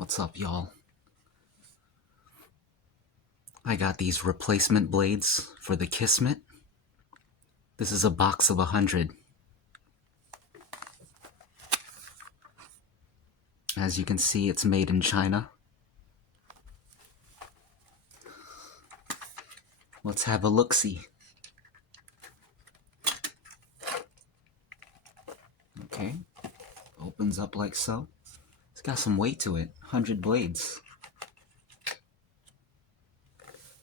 What's up, y'all? I got these replacement blades for the Kismet. This is a box of 100. As you can see, it's made in China. Let's have a look-see. Okay, opens up like so. It's got some weight to it, 100 blades.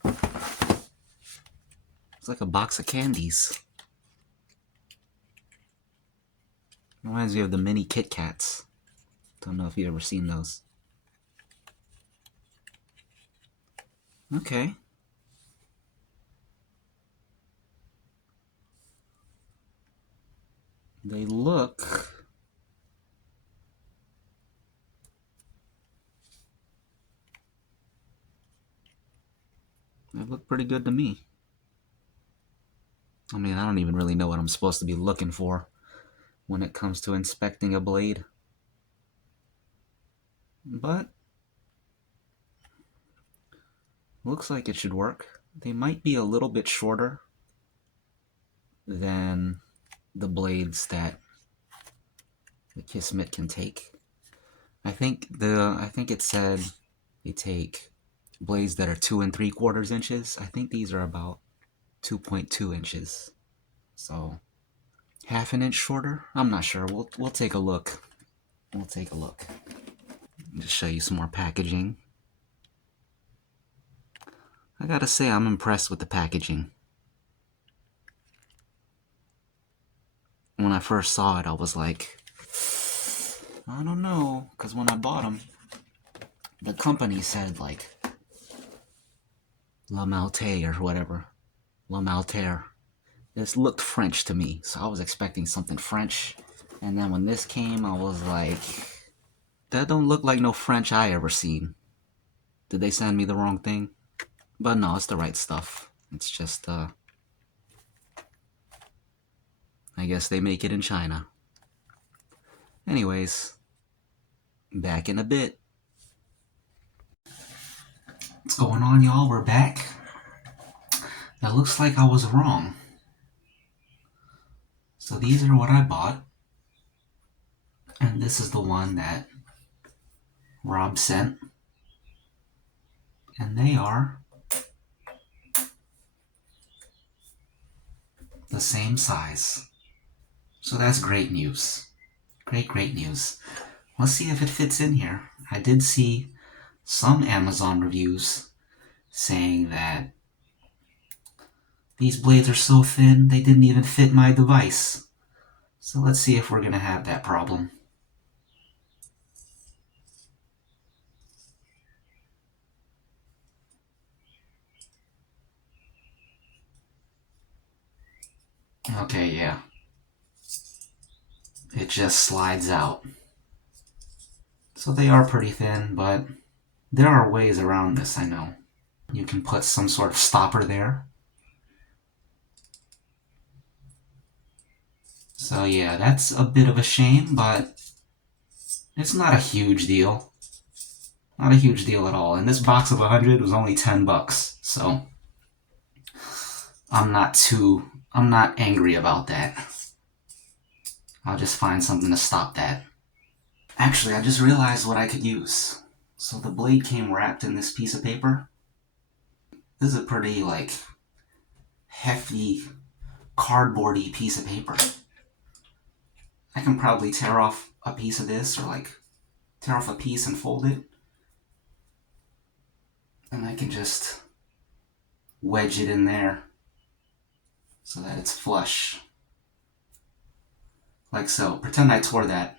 It's like a box of candies. Reminds me of the mini Kit Kats. Don't know if you've ever seen those. Okay. They look... They look pretty good to me. I mean, I don't even really know what I'm supposed to be looking for when it comes to inspecting a blade. But looks like it should work. They might be a little bit shorter than the blades that the Kismet can take. I think it said they take blades that are 2 3/4 inches. I think these are about 2.2 inches. So half an inch shorter? I'm not sure. We'll take a look. We'll take a look. Just show you some more packaging. I gotta say, I'm impressed with the packaging. When I first saw it, I was like, I don't know, because when I bought them, the company said like Lamoutor or whatever. Lamoutor. This looked French to me, so I was expecting something French. And then when this came, I was like, that don't look like no French I ever seen. Did they send me the wrong thing? But no, it's the right stuff. It's just, I guess they make it in China. Anyways, back in a bit. What's going on, y'all? We're back. It looks like I was wrong. So these are what I bought. And this is the one that Rob sent. And they are the same size. So that's great news. Great news. Let's see if it fits in here. I did see some Amazon reviews saying that these blades are so thin they didn't even fit my device. So let's see if we're going to have that problem. Okay, yeah. It just slides out. So they are pretty thin, but there are ways around this, I know. You can put some sort of stopper there. So yeah, that's a bit of a shame, but it's not a huge deal. Not a huge deal at all. And this box of 100 was only $10, so I'm not angry about that. I'll just find something to stop that. Actually, I just realized what I could use. So the blade came wrapped in this piece of paper. This is a pretty, like, hefty, cardboardy piece of paper. I can probably tear off a piece of this, or like, tear off a piece and fold it. And I can just wedge it in there so that it's flush. Like so. Pretend I tore that.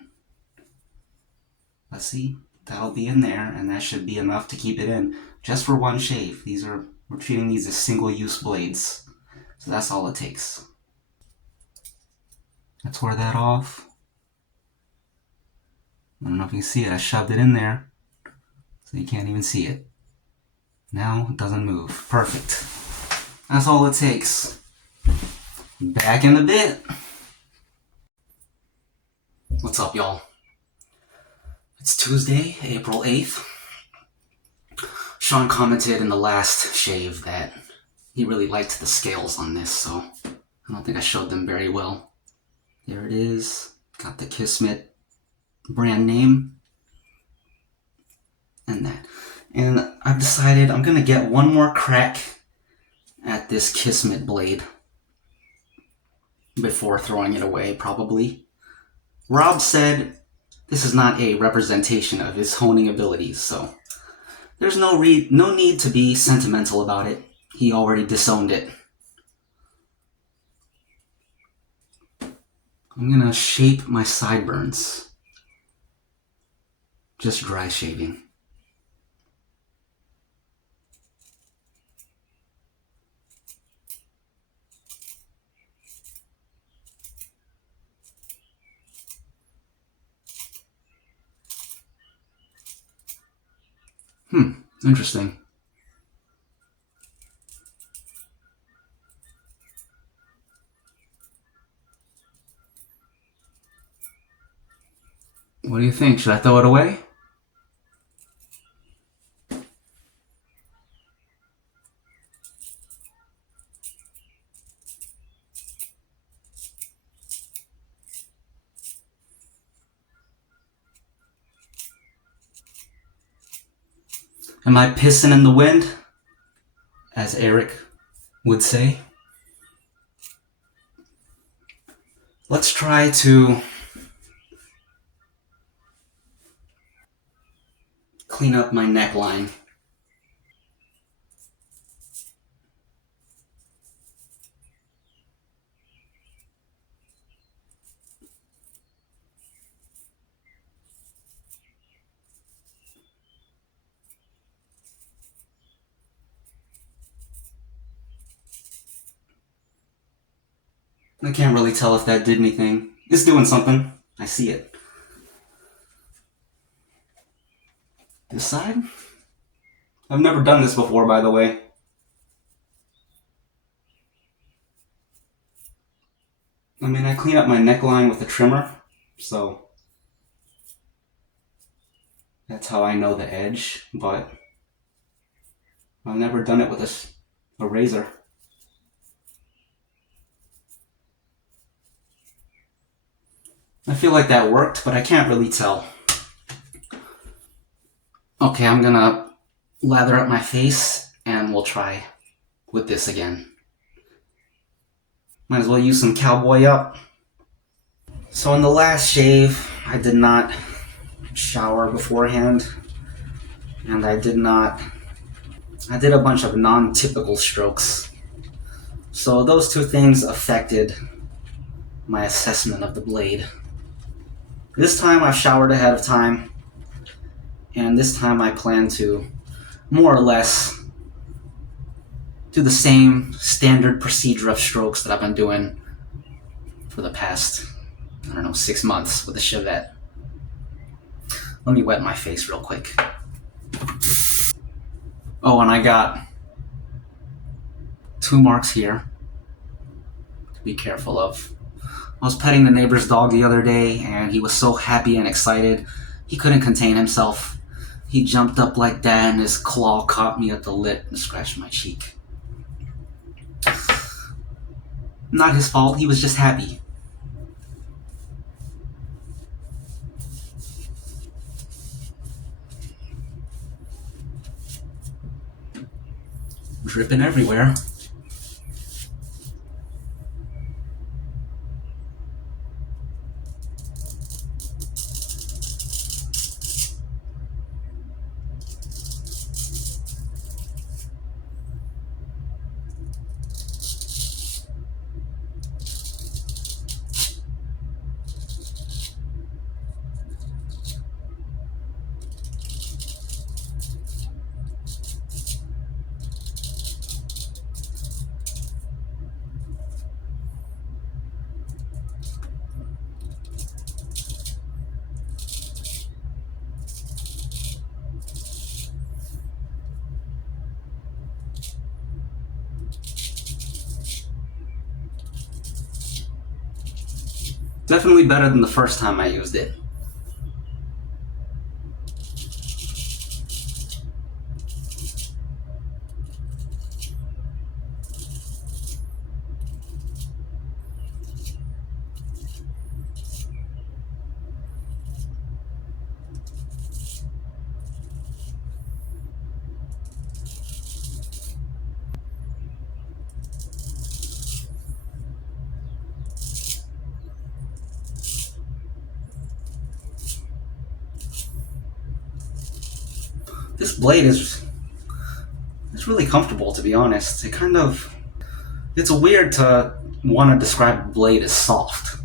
Let's see. That'll be in there, and that should be enough to keep it in. Just for one shave. We're treating these as single-use blades. So that's all it takes. I tore that off. I don't know if you can see it. I shoved it in there, so you can't even see it. Now it doesn't move. Perfect. That's all it takes. Back in a bit. What's up, y'all? It's Tuesday, April 8th. Sean commented in the last shave that he really liked the scales on this, so I don't think I showed them very well. There it is. Got the Kismet brand name. And that. And I've decided I'm gonna get one more crack at this Kismet blade before throwing it away, probably. Rob said this is not a representation of his honing abilities, so there's no need to be sentimental about it. He already disowned it. I'm gonna shape my sideburns. Just dry shaving. Interesting. What do you think? Should I throw it away? Am I pissing in the wind? As Eric would say. Let's try to clean up my neckline. I can't really tell if that did anything. It's doing something. I see it. This side? I've never done this before, by the way. I mean, I clean up my neckline with a trimmer, so that's how I know the edge, but I've never done it with a razor. I feel like that worked, but I can't really tell. Okay, I'm gonna lather up my face and we'll try with this again. Might as well use some Cowboy Up. So in the last shave, I did not shower beforehand, and I did a bunch of non-typical strokes. So those two things affected my assessment of the blade. This time I've showered ahead of time, and this time I plan to more or less do the same standard procedure of strokes that I've been doing for the past, 6 months with the Chevette. Let me wet my face real quick. Oh, and I got 2 marks here to be careful of. I was petting the neighbor's dog the other day, and he was so happy and excited, he couldn't contain himself. He jumped up like that, and his claw caught me at the lip and scratched my cheek. Not his fault, he was just happy. Dripping everywhere. Definitely better than the first time I used it. This blade is it's really comfortable, to be honest. It's weird to want to describe the blade as soft,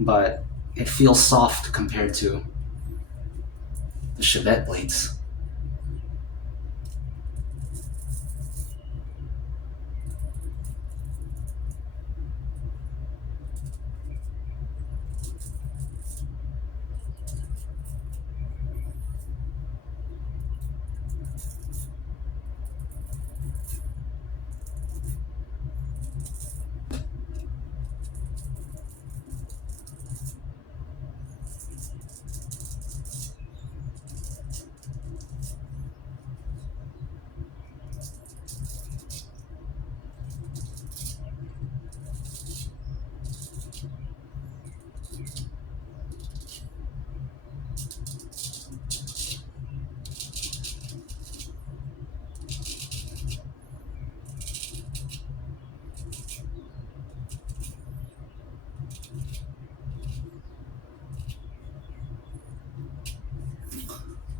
but it feels soft compared to the Chevette blades.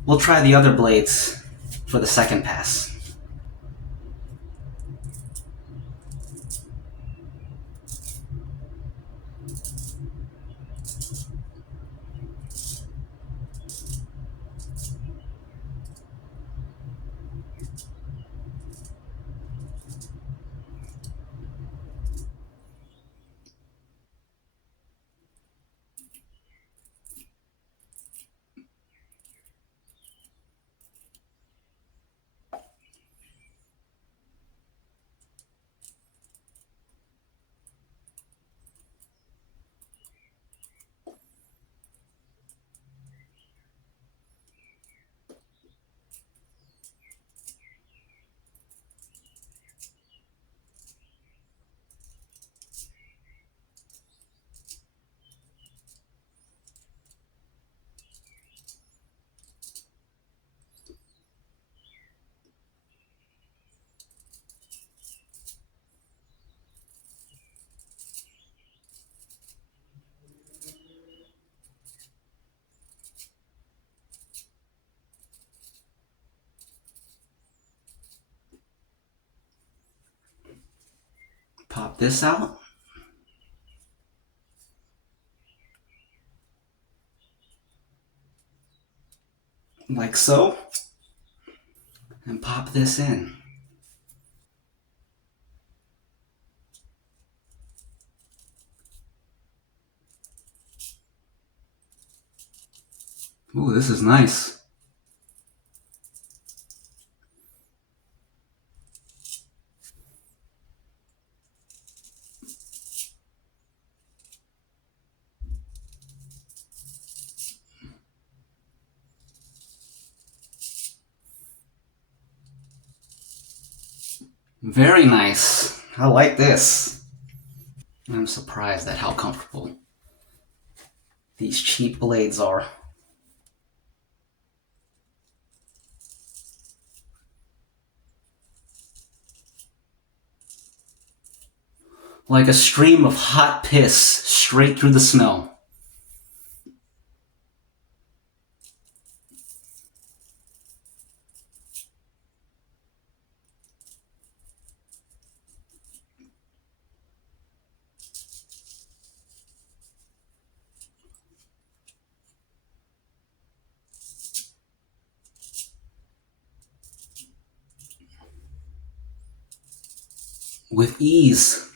We'll try the other blades for the second pass. Pop this out. Like so. And pop this in. Ooh, this is nice. Very nice. I like this. I'm surprised at how comfortable these cheap blades are. Like a stream of hot piss straight through the snow. With ease.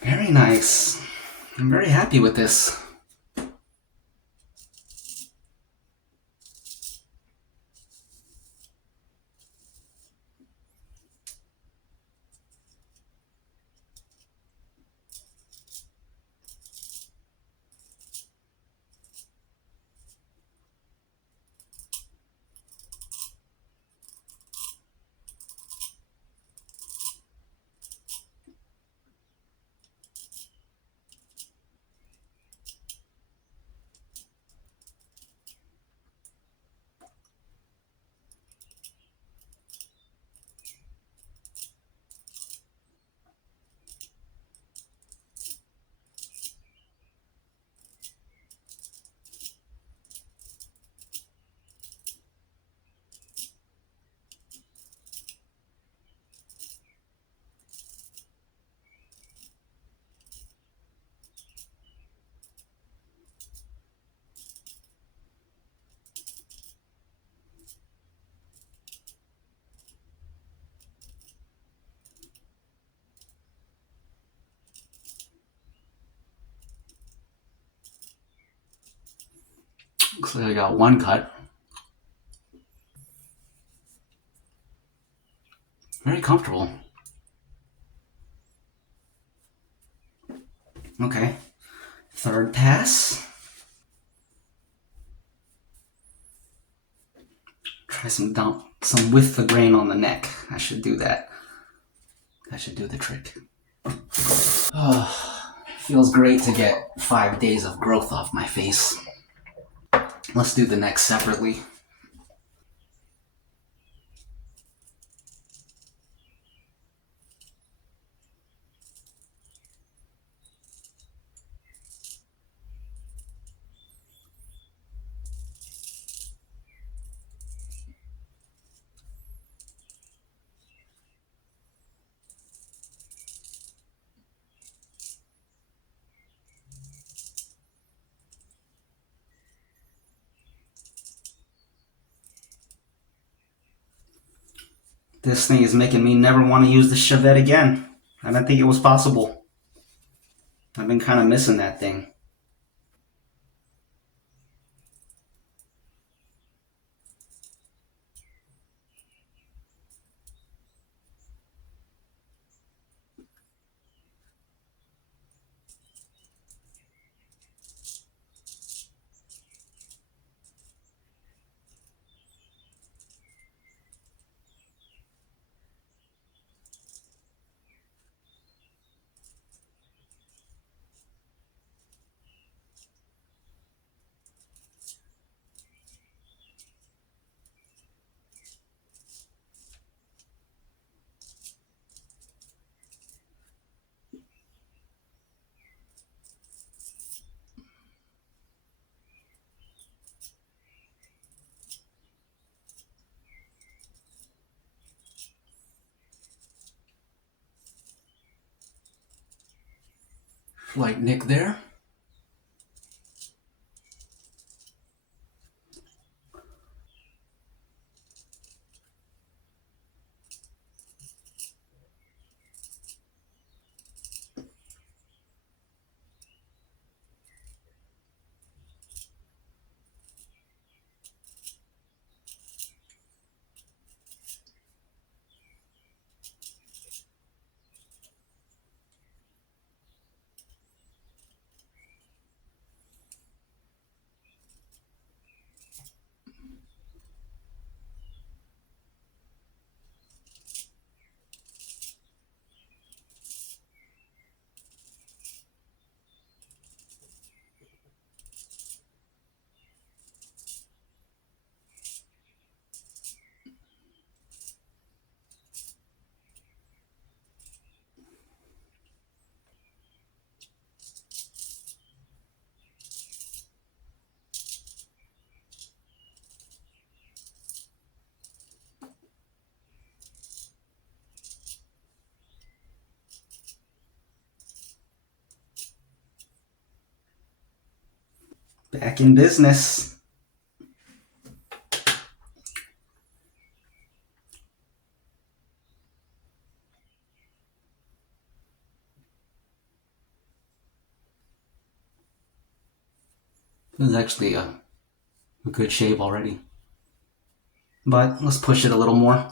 Very nice. I'm very happy with this. Clearly got one cut. Very comfortable. Okay. Third pass. Try some with the grain on the neck. I should do that. That should do the trick. Oh, feels great to get 5 days of growth off my face. Let's do the neck separately. This thing is making me never want to use the Chevette again. I didn't think it was possible. I've been kind of missing that thing. Like Nick there. Back in business. This is actually a good shave already. But let's push it a little more.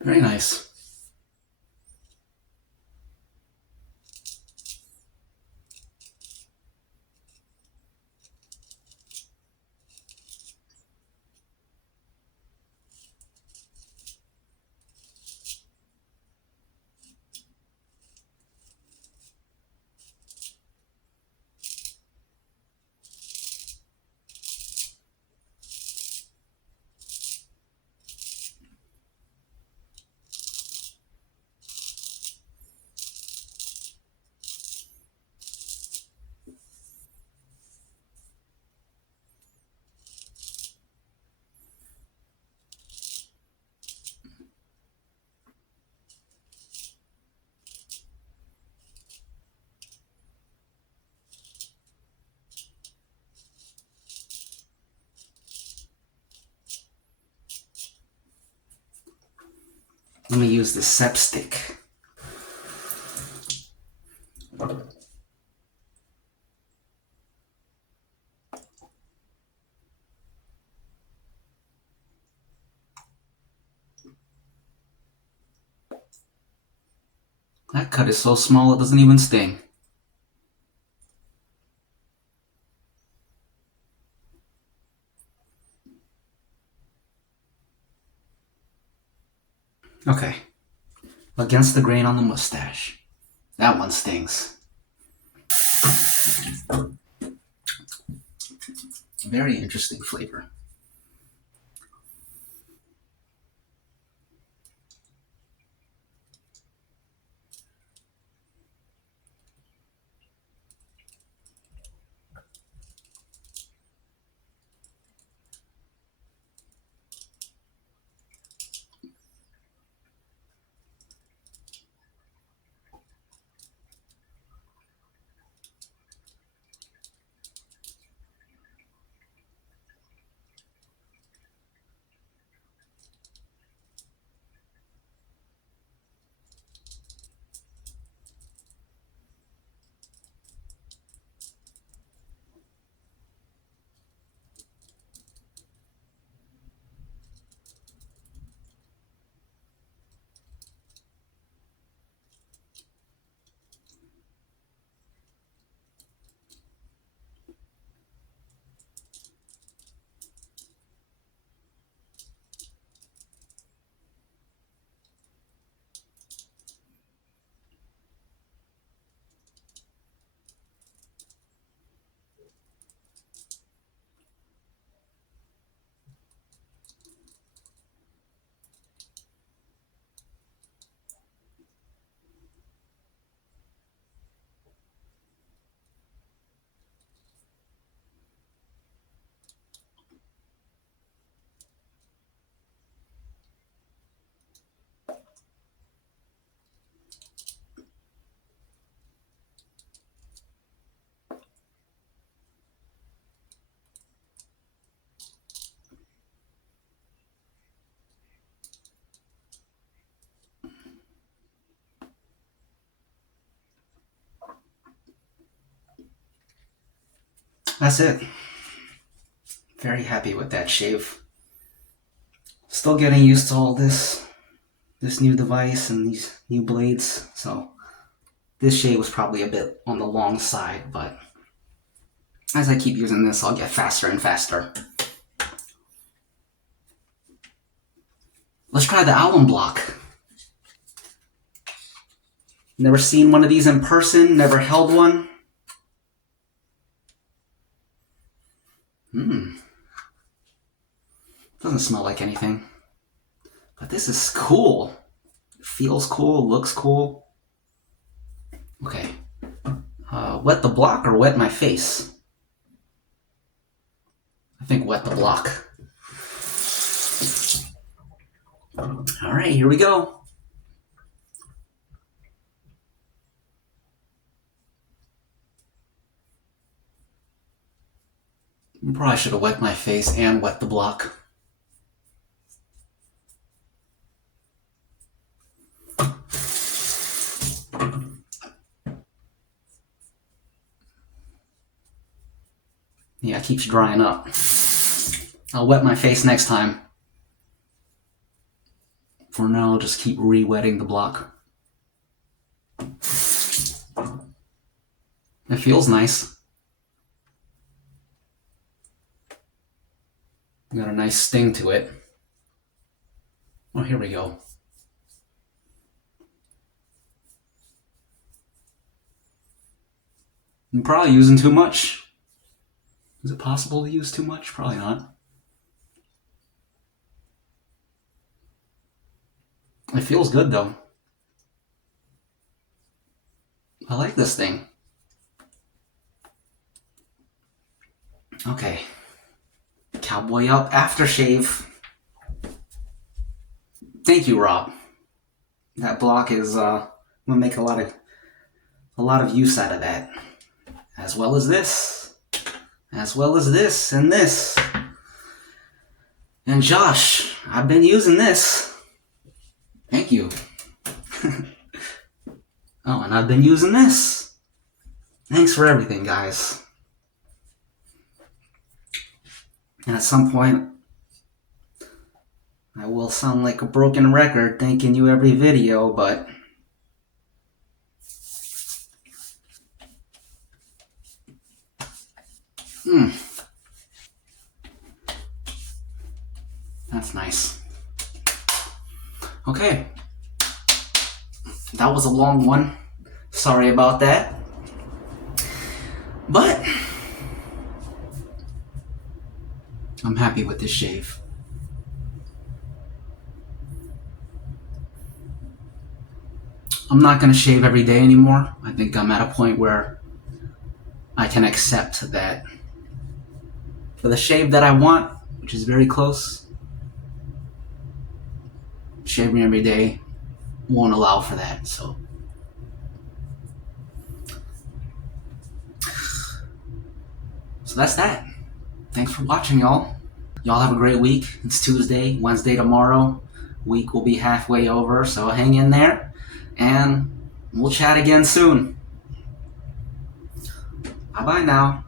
Very nice. Let me use the sep stick. That cut is so small it doesn't even sting. Okay. Against the grain on the mustache. That one stings. Very interesting flavor. That's it. Very happy with that shave. Still getting used to all this new device and these new blades, so this shave was probably a bit on the long side, but as I keep using this, I'll get faster and faster. Let's try the Alum block. Never seen one of these in person, never held one. Doesn't smell like anything. But this is cool. It feels cool, looks cool. Okay. Wet the block or wet my face? I think wet the block. Alright, here we go. Probably should have wet my face and wet the block. Yeah, it keeps drying up. I'll wet my face next time. For now, I'll just keep re-wetting the block. It feels nice. Got a nice sting to it. Oh, here we go. I'm probably using too much. Is it possible to use too much? Probably not. It feels good though. I like this thing. Okay. Cowboy Up aftershave. Thank you, Rob. That block is I'm gonna make a lot of use out of that. As well as this. As well as this and this. And Josh, I've been using this. Thank you. Oh, and I've been using this. Thanks for everything, guys. And at some point, I will sound like a broken record thanking you every video, but that's nice. Okay. That was a long one. Sorry about that. But I'm happy with this shave. I'm not going to shave every day anymore. I think I'm at a point where I can accept that for the shave that I want, which is very close, shaving every day won't allow for that. So that's that. Thanks for watching, y'all. Y'all have a great week. It's Tuesday, Wednesday tomorrow. Week will be halfway over, so hang in there. And we'll chat again soon. Bye-bye now.